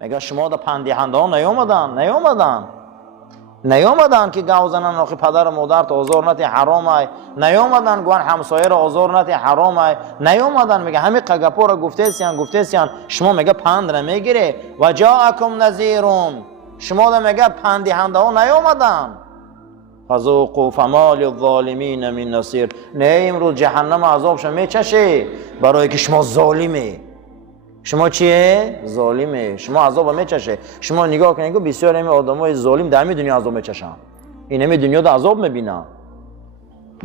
میگه شما دا پندهنده ها نیومدن که گاو زنن آخی پدر و مادرت آزار نتی حرام ای، نیومدن گوان همسایه را آزار نتی حرام ای، نیومدن. میگه همین قگپا را گفته سیان شما میگه پند نمیگیره. و جاءکم نذیرون، شما دا میگه پندهنده ها نیومدن. فذوقوا فما للظالمین من نصیر. نه امروز جهنم عذابشو میچشه برای که شما ظالمی. شما چیه؟ ظالمه. شما عذاب میچشه. شما نگاه کنید که بسیار همین آدمای ظالم در همین دنیا عذاب میچشن. این همین دنیا دا عذاب میبینن.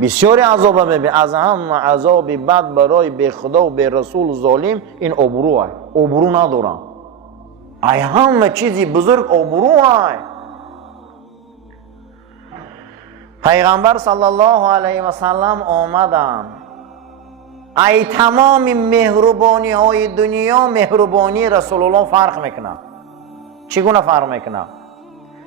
بسیاری عذاب میبینن. از هم عذاب بد برای به خدا و به رسول ظالم این آبروه. آبرو ندارن. ای همه چیزی بزرگ آبروه. پیغمبر صلی الله علیه و سلم آمدن. ای تمام مهربانی های دنیا مهربانی رسول الله فرق میکنه. چگونه فرق میکنه؟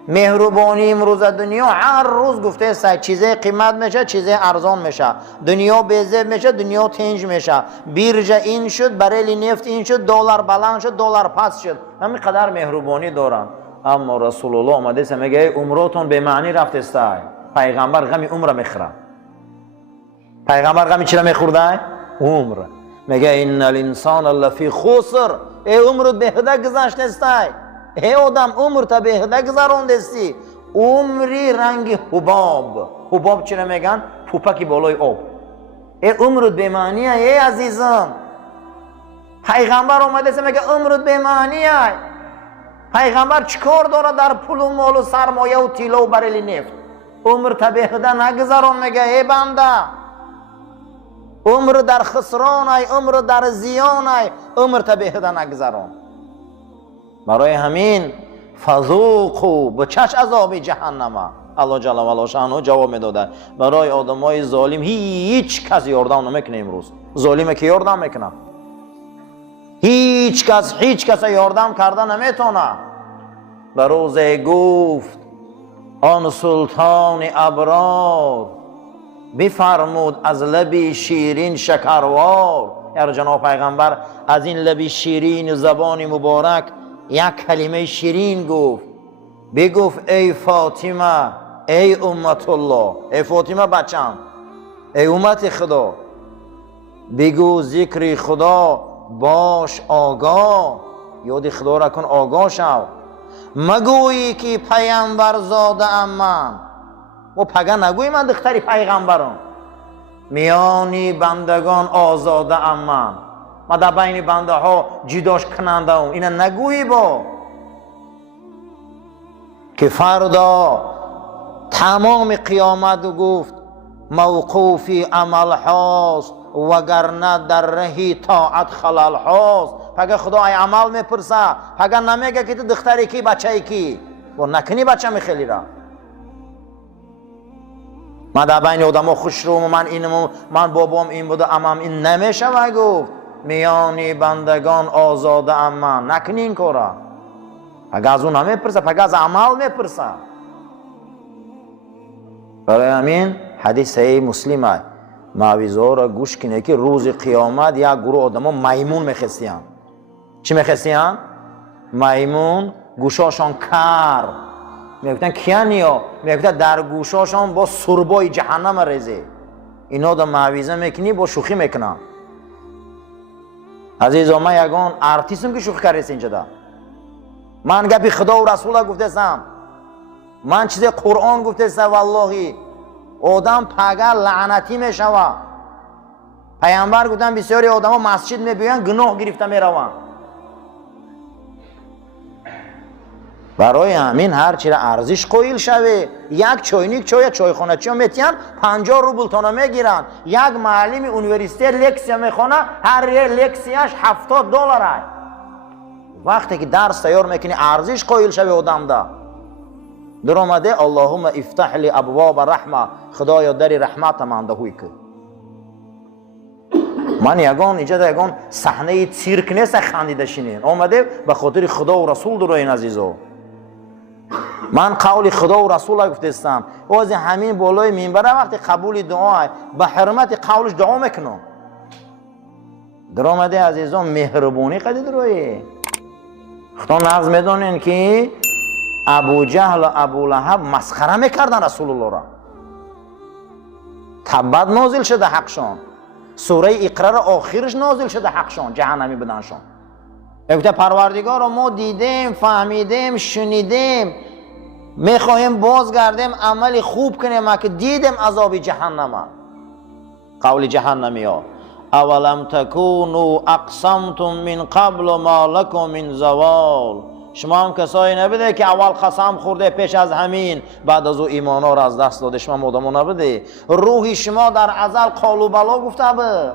مهربانی امروز دنیا هر روز گفته است چیزی قیمت میشه، چیزی ارزان میشه، دنیا بیزه میشه، دنیا تنج میشه، بیرجه این شد، بریل نفت این شد، دلار بلند شد، دلار پس شد. همین قدر مهربانی دارن. اما رسول الله آمده است میگه عمرتون به معنی رفته است. پیغمبر غمی عمر میخوره. پیغمبر غمی چی را میخورده؟ عمر. میگه ان الانسان لفی خسر. ای عمرت به هده گذشته است. ای آدم عمرت به هده گذرانده استی. عمری رنگ حباب. حباب چی را میگن؟ پوپکی بالای آب. ای عمرت به معنی ای عزیزم. پیغمبر اومده است میگه عمرت به معنی. پیغمبر چیکار داره در پول و مال و سرمایه و طلا و بریل نفت؟ عمرت به هده نگذران. میگه ای بنده عمر در خسران ای، عمر در زیان ای، عمر تا به هده نگذران. برای همین فذوقوا بچش عذاب جهنم. الله جل و علا شانو جواب میداده برای آدمای ظالم هیچ کس یاردم نمیکنه. امروز ظالم که یاردم میکنه؟ هیچ کس یاردم کرده نمیتونه. به روز گفت آن سلطان ابرار بفرمود از لبی شیرین شکروار. یعنی جناب پیغمبر از این لبی شیرین زبان مبارک یک کلمه شیرین گفت. بگفت ای فاطمه، ای امت الله، ای فاطمه بچم، ای امت خدا، بگو ذکر خدا باش آگاه. یاد خدا را کن، آگاه شو. مگویی که پیامبر زاده ام من. و پگه نگوی من دختری پیغمبرم. میانی بندگان آزاده ام من در بین بنده ها جداش کننده ام. اینا نگویی با که فردا تمام قیامت گفت موقوفی عمل هاست وگرنه در رهی طاعت خلال هاست. پگه خدا ای عمل میپرسه، پگه نمیگه که تو دختری کی بچه کی و نکنی بچه میخیلی را. من در بین آدم ها خوش روم، من اینم، من بابام این بوده، امام این نمیشه. و گفت میانی بندگان آزاده ام من. نکنی این کارا. پگه از اون نمیپرسه، پگه از عمل میپرسه. برای همین حدیث صحیح مسلمه. معویزه ها را گوش کنه که روز قیامت یک گروه آدم ها میمون میخستیان. چی میخستیان؟ میمون، گوشاشان کر. میگفتن کیانیا؟ میگفتن در گوشاشان با سربای جهنم ریزه. اینا دا معویزه میکنی با شوخی میکنن. عزیزا من یگان ارتیستم که شوخی کردیست اینجا دا. من گپی خدا و رسول گفتستم، من چیز قرآن گفتستم. والله آدم پگه لعنتی میشوه. پیامبر گفتن بسیاری آدم ها مسجد میبیان گناه گرفته میرون. برای همین هر چی را ارزش قائل شوی. یک چاینک چایخانه چی میتین 50 روبل تانا میگیرن. یک معلم یونیورسیته لکسیا میخونه، هر لکسیاش $70. وقتی که درس تیار میکنی ارزش قائل شوی آدم دا. در آمده اللهم افتح لی ابواب رحمه، خدایا در رحمت من دهوی که. من اینجا یگان صحنه تیرک نیست خندیده شینین. آمده به خاطر خدا و رسول در این عزیزو. من قول خدا و رسول گفتستم. از همین بالای منبر وقتی قبول دعا به حرمت قولش دعا میکنم. در آمده عزیزان مهربانی قدید روی خدا نغز میدونین که ابو جهل و ابو لهب مسخره میکردن رسول الله را. تبت نازل شده حقشان، سوره اقرار آخرش نازل شده حقشان، جهنمی بدنشان. گفته پروردگار ما دیدیم، فهمیدیم، شنیدیم، میخواهیم بازگردیم عمل خوب کنیم، ما که دیدیم عذاب جهنم. قول جهنمی ها اولم تکونوا اقسمتم من قبل ما لکم من زوال. شما هم کسایی نبوده که اول قسم خورده پیش از همین بعد از او ایمانا را از دست داده؟ شما مادمو نبوده؟ روحی شما در ازل قالو بلا گفته به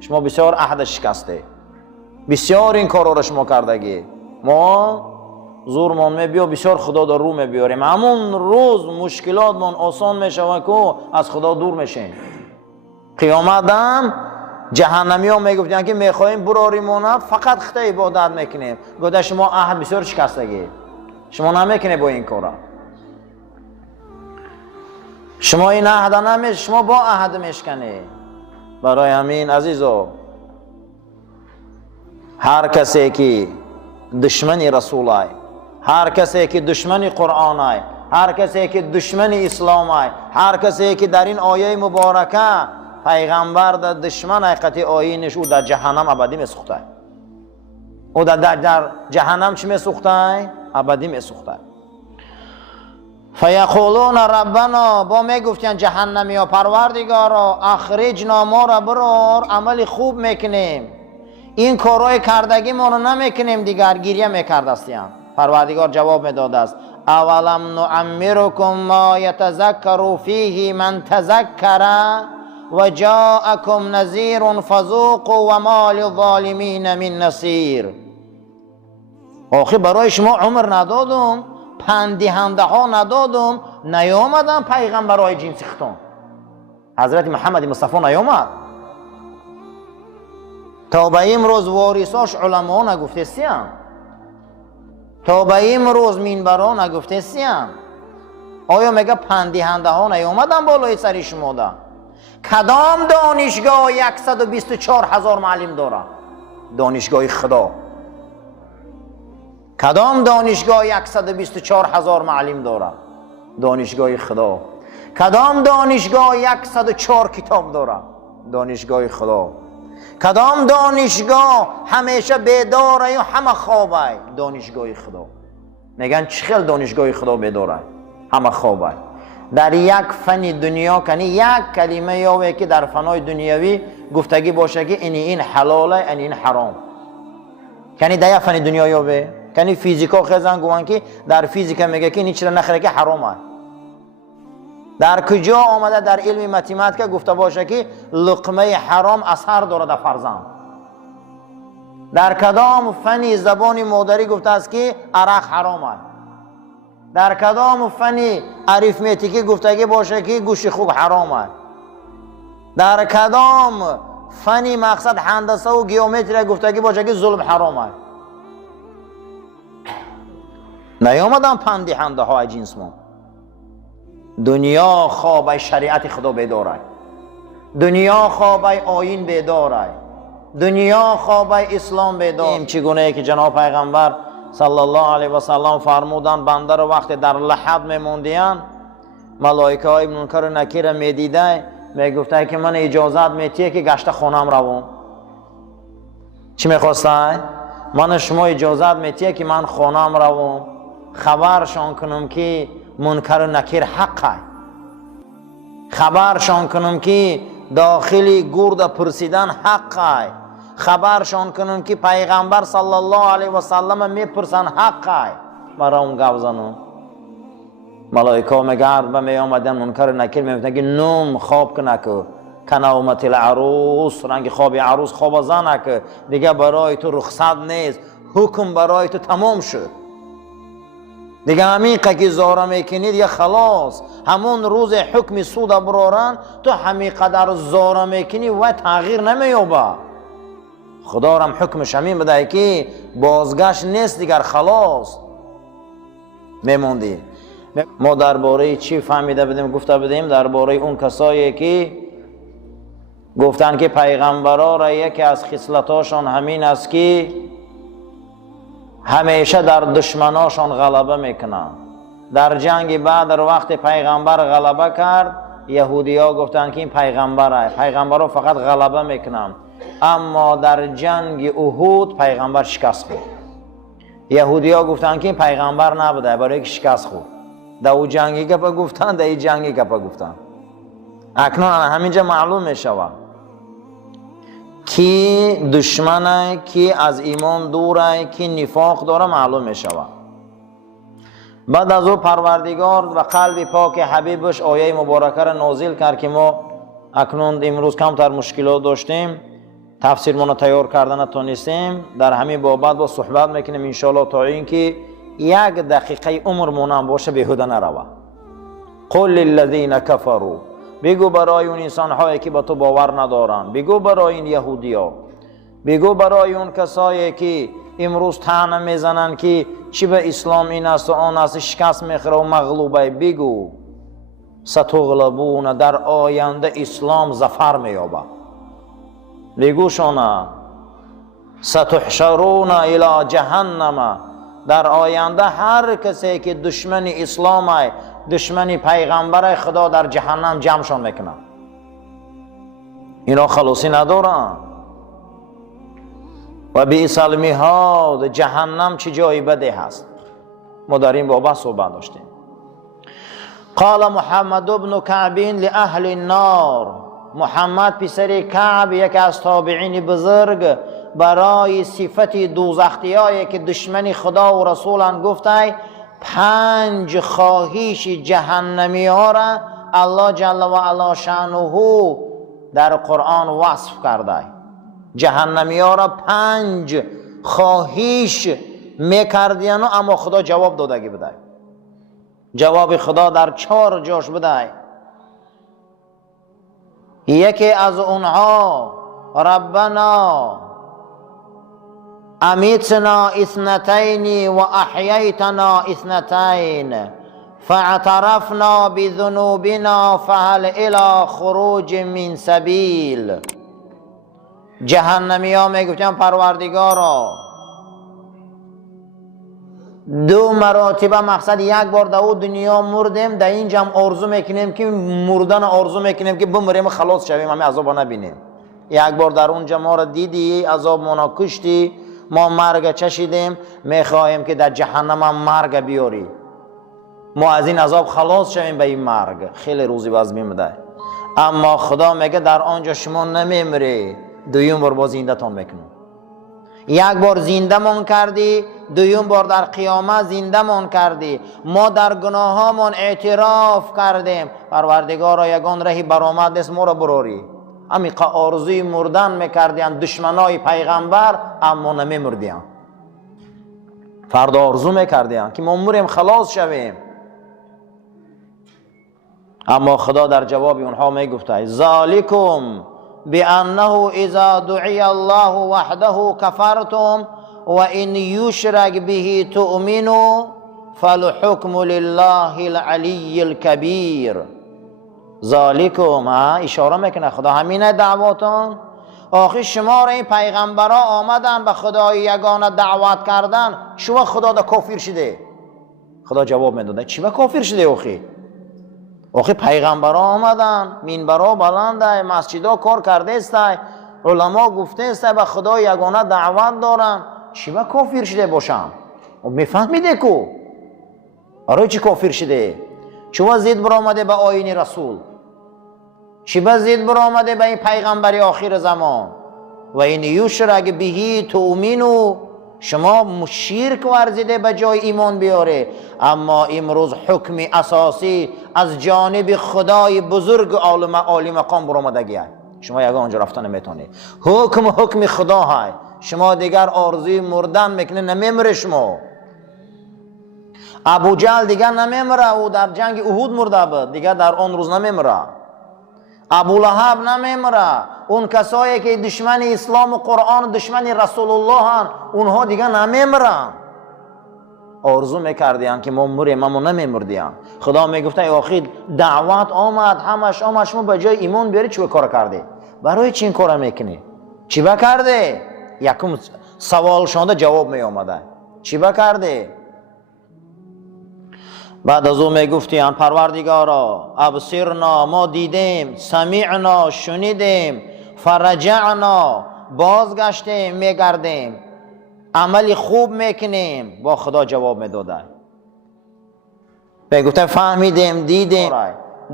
شما بسیار عهد شکسته، بسیار این کارا را شما کردگی. ما زورمان میبیا بسیار خدا در رو میبیاریم، همون روز مشکلاتمان آسان میشود که از خدا دور میشین. قیامت هم جهنمی ها میگفتن که میخواییم براریمونه فقط خطا عبادت میکنیم. گفته شما عهد بسیار شکستگی، شما نمیکنه با این کارا، شما این عهد نمیشه، شما با عهد میشکنی. برای همین عزیزو هر کسی که دشمنی رسول ای، هر کسی که دشمنی قرآن ای، هر کسی که دشمنی اسلام ای، هر کسی که در این آیه مبارکه پیغمبر در دشمن حقیقت آیینش، او در جهنم ابدی میسوخته. او در جهنم چی میسوخته؟ ابدی میسوخته. فیقولون ربنا، با میگفتن جهنمی ها پروردگارا اخرجنا، ما را برار، عمل خوب میکنیم، این کارهای کردگی ما رو نمیکنیم دیگر. گریه میکردستیم. پروردگار جواب میداد است اولم نعمرکم ما یتذکر فیه من تذکر و جاءکم نذیر فذوقوا و ما للظالمین من نصیر. آخه برای شما عمر ندادم، پندهنده ها ندادم، نیامدن پیغمبرای جنس ختم؟ حضرت محمد مصطفی نیامد؟ تا به امروز وارثاش علما نگفته سیم؟ تا به امروز منبرا نگفته سیم؟ آیا میگه پندهنده ها نیامدن بالای سر شما ده؟ کدام دانشگاه 124,000 معلم داره؟ دانشگاه خدا. کدام دانشگاه 124,000 معلم داره؟ دانشگاه خدا. کدام دانشگاه 104 کتاب داره؟ دانشگاه خدا. کدام دانشگاه همیشه بیداره یا همه خوابه؟ دانشگاه خدا. میگن چه خیل دانشگاه خدا بیداره همه خوابه؟ در یک فن دنیا کنی یک کلمه یاوه که در فنای دنیاوی گفتگی باشه که این حلاله این حرام، کنی در یک فن دنیا یاوه کنی فیزیکا خیزن گوان که در فیزیکا میگه که این چرا نخره که حرامه. در کجا آمده در علم متیماتیک گفته باشه که لقمه حرام اثر داره در فرزند؟ در کدام فنی زبان مادری گفته است که عرق حرامه؟ در کدام فنی اریتمتیکی گفتگی باشه که گوشت خوک حرامه؟ در کدام فنی مقصد هندسه و گیومتری گفتگی باشه که ظلم حرامه؟ نیامدن پندهنده های جنس ما. دنیا خوابه شریعت خدا بیداره، دنیا خوابه آیین بیداره، دنیا خوابه اسلام بیداره. چگونه که جناب پیغمبر صلی الله علیه و سلم فرمودن بنده رو وقتی در لحد میموندین ملائکه های منکر و نکیر میدیده میگفته که من اجازت میتیه که گشت خونم روم. چی میخواسته؟ من شما اجازت میتیه که من خونم روم خبرشان کنم که منکر و نکیر حقه، خبرشان کنم که داخلی گرد پرسیدن حقه، خبرشان کنم که پیغمبر صلی الله علیه و سلم میپرسن حقه. برای اون گپ زنم ملائکه میگه به می آمدن منکر و نکیر میگفتن که نوم خواب کنه که کنومت العروس، رنگ خواب عروس خواب زنه که دیگه برای تو رخصت نیست، حکم برای تو تمام شد دیگه. همین که زاره میکنی دیگه خلاص، همون روز حکم سود برارن تو همین قدر زاره میکنی و تغییر نمیابه. خدا هم حکمش همین بده که بازگشت نیست دیگر، خلاص میموندی. ما درباره چی فهمیده بدیم گفته بدیم؟ درباره اون کسایی که گفتن که پیغمبرا را یکی از خصلتاشان همین است که همیشه در دشمناشان غلبه میکنن. در جنگ بدر وقتی پیغمبر غلبه کرد، یهودی ها گفتن که این پیغمبره، پیغمبر رو فقط غلبه میکنن. اما در جنگ احد پیغمبر شکست خورد. یهودی ها گفتن که این پیغمبر نبوده، برای که شکست خورد. در او جنگی گپا گفتن، در این جنگی گپا گفتن. اکنون همینجا معلوم میشود کی دشمنه، کی از ایمان دوره، کی نفاق داره، معلوم میشود. بعد از او پروردگار و قلب پاک حبیبش آیه مبارکه را نازل کرد که ما اکنون امروز کمتر مشکلات داشتیم، تفسیر منو تیار کردن نتونستیم. در همین بابت با صحبت میکنیم انشاءالله تا اینکه یک دقیقه عمر مونم باشه بیهوده نروه. قل للذین کفروا، بگو برای اون انسان هایی که با تو باور ندارن، بگو برای این یهودی ها، بگو برای اون کسایی که امروز طعنه میزنن که چی به اسلام این است و آن است، شکست میخوره و مغلوبه، بگو ستغلبون، در آینده اسلام ظفر مییابه. بگو شما ستحشرون الی جهنم، در آینده هر کسی که دشمن اسلام است، دشمن پیغمبر خدا، در جهنم جمعشون میکنه. اینا خلاصی ندارن. و بئس المهاد، جهنم چه جای بدی هست. ما در این بابا صحبت داشتیم. قال محمد بن کعب لأهل النار، محمد پسر کعب یکی از تابعین بزرگ برای صفت دوزختیایی که دشمن خدا و رسولان گفته 5 خواهش جهنمی ها را الله جل و علا شأنه در قرآن وصف کرده. جهنمی ها را 5 خواهش میکردین اما خدا جواب دادگی بده. جواب خدا در 4 جاش بده. یکی از اونها ربنا امیتنا اثنتین و احییتنا اثنتین فاعترفنا بذنوبنا فهل الی خروج من سبیل. جهنمی ها میگفتن پروردگارا 2 مراتبه مقصد، یک بار در دنیا مردیم، در اینجا هم آرزو میکنیم که مردن آرزو میکنیم که بمریم خلاص شویم، همه عذاب نبینیم. یک بار در اونجا ما را دیدی، عذاب ما کشتی، ما مرگ چشیدیم، میخواهیم که در جهنم هم مرگ بیاری، ما از این عذاب خلاص شویم به این مرگ. خیلی روزی باز میمده. اما خدا میگه در آنجا شما نمیمری، 2 بار باز زنده تان میکنم. یک بار زنده من کردی، 2 بار در قیامت زنده من کردی. ما در گناهامون اعتراف کردیم، پروردگارا یگان رهی برآمد نیست ما را براری. امیقا آرزوی مردن میکردیم دشمنای پیغمبر، اما نمیمردیم. فردا آرزو میکردیم که ما مریم خلاص شویم، اما خدا در جواب اونها میگفته ذالکم بأنه اذا دعی الله وحده کفرتم و ان یشرک به تؤمنوا فالحکم لله العلی الکبیر. ذالکم، اشاره میکنه خدا همینه دعواتان. آخه شما را این پیغمبرها آمدن به خدای یگانه دعوت کردن، شما خدا دا کافر شده. خدا جواب میداده چی با کافر شده؟ آخه پیغمبرها آمدن، منبرها بلنده، مسجدها کار کرده است، علما گفته است به خدا یگانه دعوت دارن، چی با کافر شده باشم؟ میفهمیده کو برای چی کافر شده؟ چوا زید برآمده به آیین رسول، چی با زید برآمده به این پیغمبر آخر زمان. و این یشرک به تؤمنوا، شما شرک ورزیده به جای ایمان بیاره. اما امروز حکم اساسی از جانب خدای بزرگ عالی مقام برآمدگی است، شما یگان آنجا رفتن نمیتونید. حکم خدا های، شما دیگر آرزوی مردن میکنه، نمیمره. شما ابو جهل دیگر نمیمره، او در جنگ احد مرده بود، دیگر در آن روز نمیمره. ابو لهب نمیمره، اون کسایی که دشمن اسلام و قرآن، دشمن رسول الله هن، اونها دیگر نمیمرن. آرزو میکردیم که ما مریم اما نمیمردیم. خدا میگفته آخر دعوت آمد، همش آمد، شما به جای ایمان بیاری چی کار کرده؟ برای چی این کار میکنی؟ چی بکرده؟ یکم سوال شده جواب می آمده. چی بکرده؟ بعد از او میگفتیم پروردگارا ابصرنا، ما دیدیم، سمعنا، شنیدیم، فرجعنا، بازگشتیم میگردیم، عملی خوب میکنیم. با خدا جواب میداده، میگفته فهمیدیم، دیدیم.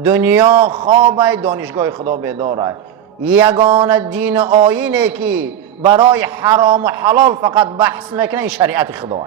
دنیا خوابه، دانشگاه خدا بیداره. یگانه دین آیینه که برای حرام و حلال فقط بحث میکنه این شریعت خداه.